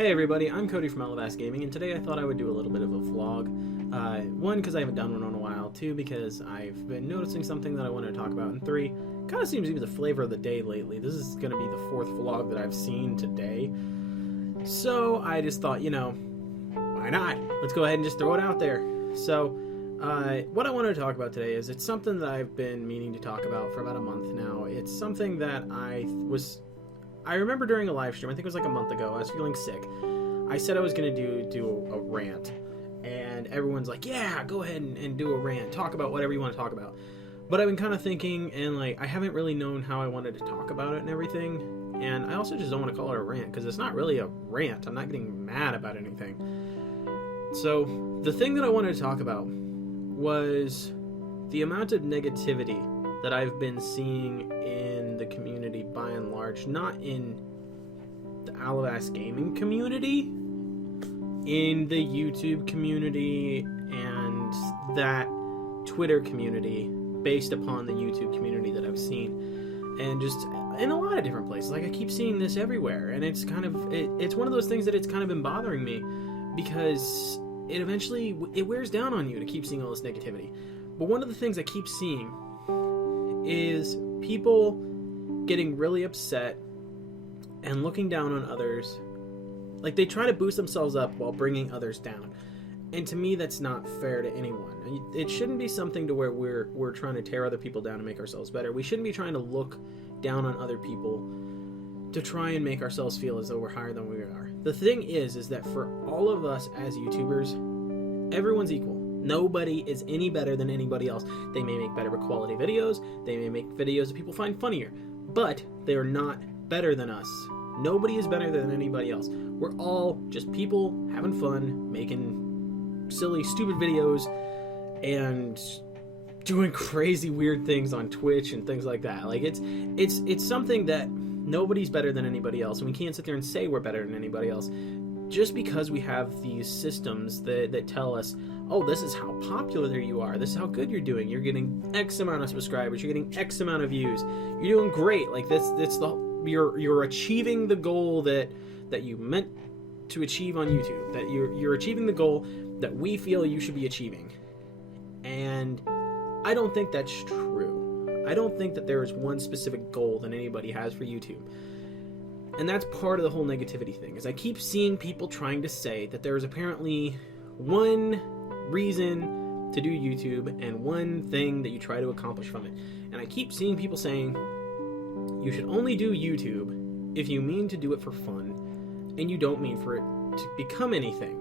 Hey everybody, I'm Cody from Alavas Gaming, and today I thought I would do a little bit of a vlog. One, because I haven't done one in a while. Two, because I've been noticing something that I wanted to talk about. And three, kind of seems to be the flavor of the day lately. This is going to be the fourth vlog that I've seen today. So I just thought, why not? Let's go ahead and just throw it out there. So, what I wanted to talk about today is it's something that I've been meaning to talk about for about a month now. It's something that I remember during a live stream, I think it was like a month ago, I was feeling sick. I said I was going to do a rant, and everyone's like, yeah, go ahead and do a rant, talk about whatever you want to talk about. But I've been kind of thinking, and I haven't really known how I wanted to talk about it and everything, and I also just don't want to call it a rant, because it's not really a rant. I'm not getting mad about anything. So, the thing that I wanted to talk about was the amount of negativity that I've been seeing in the community by and large, not in the Alavas gaming community, in the YouTube community and that Twitter community based upon the YouTube community that I've seen, and just in a lot of different places. I keep seeing this everywhere, and it's kind of it's one of those things that it's kind of been bothering me, because it eventually wears down on you to keep seeing all this negativity. But one of the things I keep seeing is people getting really upset and looking down on others. Like, they try to boost themselves up while bringing others down. And to me, that's not fair to anyone. It shouldn't be something to where we're trying to tear other people down to make ourselves better. We shouldn't be trying to look down on other people to try and make ourselves feel as though we're higher than we are. The thing is that for all of us as YouTubers, everyone's equal. Nobody is any better than anybody else. They may make better quality videos, they may make videos that people find funnier, but they are not better than us. Nobody is better than anybody else. We're all just people having fun, making silly, stupid videos, and doing crazy, weird things on Twitch and things like that. It's something that nobody's better than anybody else, and we can't sit there and say we're better than anybody else just because we have these systems that tell us, oh, this is how popular you are, this is how good you're doing, you're getting X amount of subscribers, you're getting X amount of views, you're doing great, you're achieving the goal that you meant to achieve on YouTube, that you're achieving the goal that we feel you should be achieving. And I don't think that's true. I don't think that there is one specific goal that anybody has for YouTube. And that's part of the whole negativity thing, is I keep seeing people trying to say that there is apparently one reason to do YouTube and one thing that you try to accomplish from it. And I keep seeing people saying you should only do YouTube if you mean to do it for fun and you don't mean for it to become anything.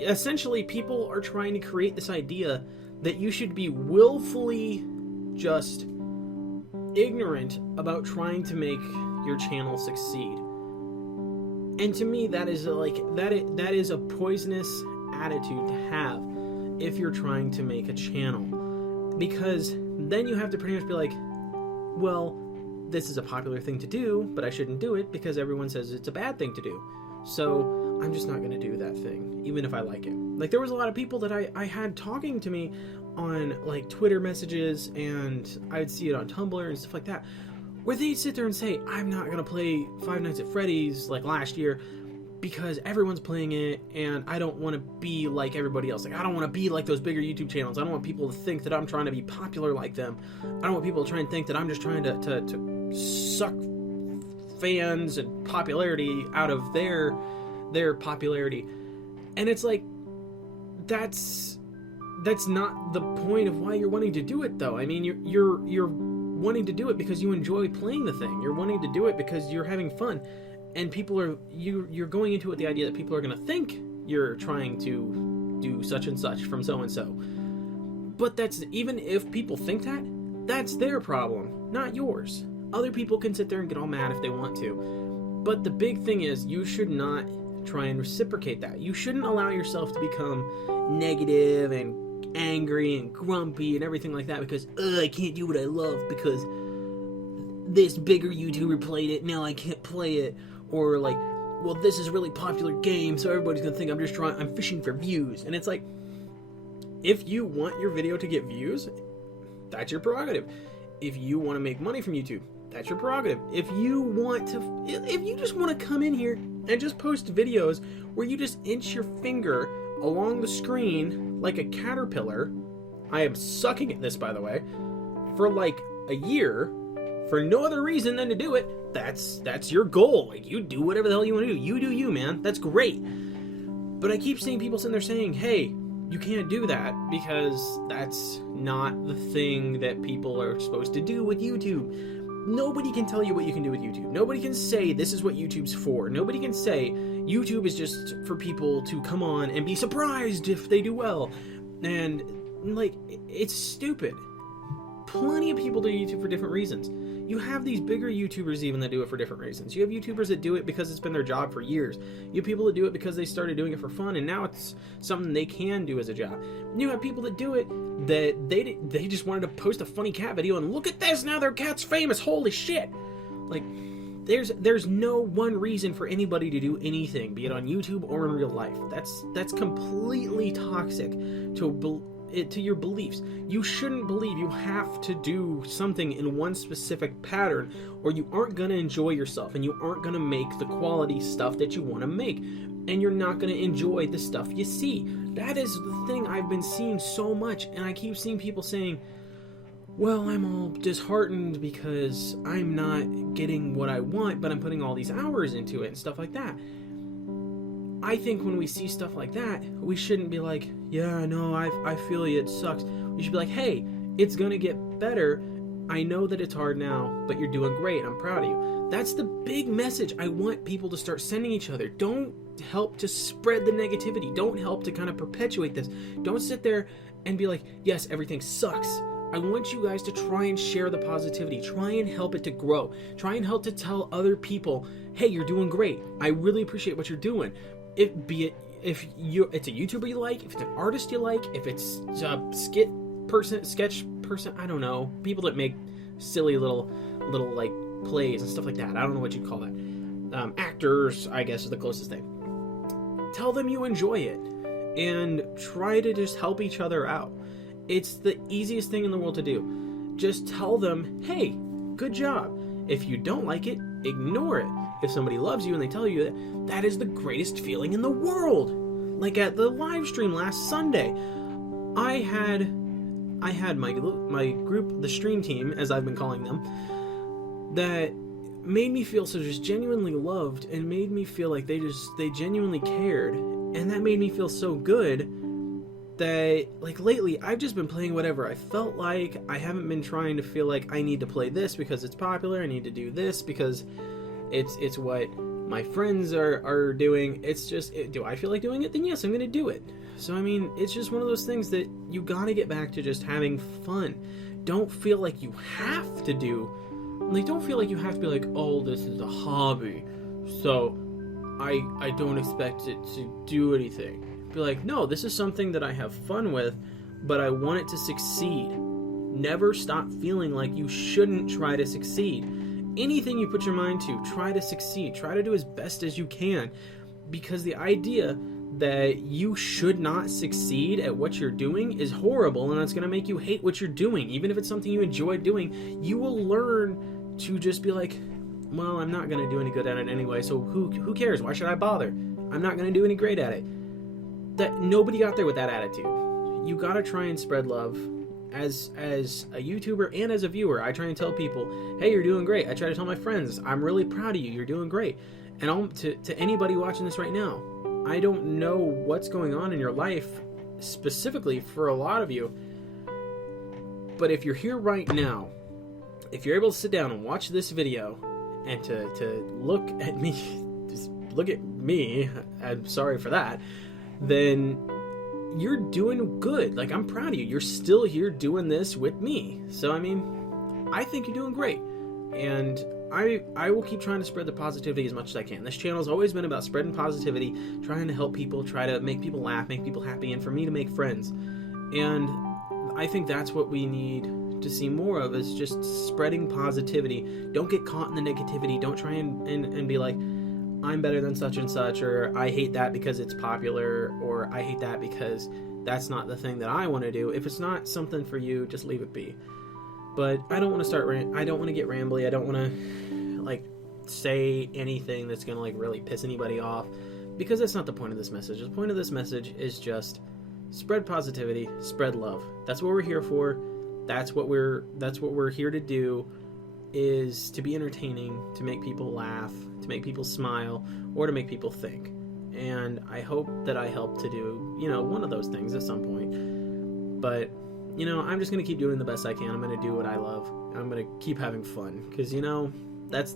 Essentially, people are trying to create this idea that you should be willfully just ignorant about trying to make your channel succeed. And to me, that is a poisonous attitude to have if you're trying to make a channel, because then you have to pretty much be like, well, this is a popular thing to do, but I shouldn't do it because everyone says it's a bad thing to do, so I'm just not going to do that thing even if I like it. Like, there was a lot of people that I had talking to me on Twitter messages, and I would see it on Tumblr and stuff like that, where they'd sit there and say, I'm not going to play Five Nights at Freddy's like last year because everyone's playing it, and I don't want to be like everybody else. I don't want to be like those bigger YouTube channels. I don't want people to think that I'm trying to be popular like them. I don't want people to try and think that I'm just trying to suck fans and popularity out of their popularity. And it's like, that's not the point of why you're wanting to do it, though. I mean, you're wanting to do it because you enjoy playing the thing. You're wanting to do it because you're having fun, and you're going into it with the idea that people are going to think you're trying to do such and such from so and so. But even if people think that, that's their problem, not yours. Other people can sit there and get all mad if they want to, but the big thing is, you should not try and reciprocate that. You shouldn't allow yourself to become negative and angry and grumpy and everything like that because I can't do what I love because this bigger YouTuber played it, now I can't play it. Or well, this is a really popular game, so everybody's gonna think I'm fishing for views. And it's like, if you want your video to get views, that's your prerogative. If you want to make money from YouTube, that's your prerogative. If you just want to come in here and just post videos where you just inch your finger along the screen like a caterpillar. I am sucking at this, by the way, for like a year for no other reason than to do it. That's your goal. Like, you do whatever the hell you want to do. You do you, man. That's great. But I keep seeing people sitting there saying, hey, you can't do that because that's not the thing that people are supposed to do with YouTube. Nobody can tell you what you can do with YouTube. Nobody can say this is what YouTube's for. Nobody can say YouTube is just for people to come on and be surprised if they do well. And, like, it's stupid. Plenty of people do YouTube for different reasons. You have these bigger YouTubers even that do it for different reasons. You have YouTubers that do it because it's been their job for years. You have people that do it because they started doing it for fun and now it's something they can do as a job. You have people that do it that they just wanted to post a funny cat video and look at this, now their cat's famous, holy shit. Like, there's no one reason for anybody to do anything, be it on YouTube or in real life. That's completely toxic to your beliefs. You shouldn't believe you have to do something in one specific pattern or you aren't going to enjoy yourself and you aren't going to make the quality stuff that you want to make, and you're not going to enjoy the stuff you see. That is the thing I've been seeing so much, and I keep seeing people saying, well, I'm all disheartened because I'm not getting what I want, but I'm putting all these hours into it and stuff like that. I think when we see stuff like that, we shouldn't be like, yeah, no, I feel you, it sucks. We should be like, hey, it's gonna get better. I know that it's hard now, but you're doing great. I'm proud of you. That's the big message I want people to start sending each other. Don't help to spread the negativity. Don't help to kind of perpetuate this. Don't sit there and be like, yes, everything sucks. I want you guys to try and share the positivity. Try and help it to grow. Try and help to tell other people, hey, you're doing great. I really appreciate what you're doing. If it's a YouTuber you like, if it's an artist you like, if it's a sketch person, I don't know, people that make silly little like plays and stuff like that. I don't know what you'd call that. Actors, I guess, is the closest thing. Tell them you enjoy it and try to just help each other out. It's the easiest thing in the world to do. Just tell them, hey, good job. If you don't like it, ignore it. If somebody loves you and they tell you that, that is the greatest feeling in the world. Like at the live stream last Sunday, I had my group, the stream team, as I've been calling them, that made me feel so just genuinely loved and made me feel like they genuinely cared, and that made me feel so good that, like, lately I've just been playing whatever I felt like. I haven't been trying to feel like I need to play this because it's popular, I need to do this because it's what my friends are doing. It's just, do I feel like doing it? Then yes, I'm gonna do it. So I mean, it's just one of those things that you gotta get back to just having fun. Don't feel like you have to do, like, don't feel like you have to be like, oh, this is a hobby, so I don't expect it to do anything. Be like, no, this is something that I have fun with, but I want it to succeed. Never stop feeling like you shouldn't try to succeed. Anything you put your mind to, try to succeed. Try to do as best as you can, because the idea that you should not succeed at what you're doing is horrible, and it's going to make you hate what you're doing. Even if it's something you enjoy doing, you will learn to just be like, well, I'm not going to do any good at it anyway, so who cares? Why should I bother? I'm not going to do any great at it. That nobody got there with that attitude. You got to try and spread love. As a YouTuber and as a viewer, I try and tell people, hey, you're doing great. I try to tell my friends, I'm really proud of you, you're doing great. And to anybody watching this right now, I don't know what's going on in your life specifically for a lot of you, but if you're here right now, if you're able to sit down and watch this video and to look at me, just look at me, I'm sorry for that, then you're doing good. Like, I'm proud of you. You're still here doing this with me. So, I mean, I think you're doing great. And I will keep trying to spread the positivity as much as I can. This channel has always been about spreading positivity, trying to help people, try to make people laugh, make people happy, and for me to make friends. And I think that's what we need to see more of, is just spreading positivity. Don't get caught in the negativity. Don't try and be like, I'm better than such and such, or I hate that because it's popular, or I hate that because that's not the thing that I want to do. If it's not something for you, just leave it be. But I don't want to I don't want to get rambly. I don't want to, like, say anything that's gonna like really piss anybody off, because that's not the point of this message. The point of this message is just spread positivity, spread love. That's what we're here for. That's what we're here to do, is to be entertaining, to make people laugh, to make people smile, or to make people think. And I hope that I help to do, one of those things at some point. But, I'm just going to keep doing the best I can. I'm going to do what I love. I'm going to keep having fun, because,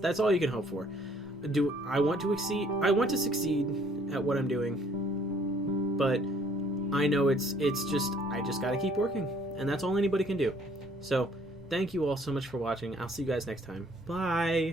that's all you can hope for. I want to succeed at what I'm doing, but I know I just got to keep working, and that's all anybody can do. So, thank you all so much for watching. I'll see you guys next time. Bye!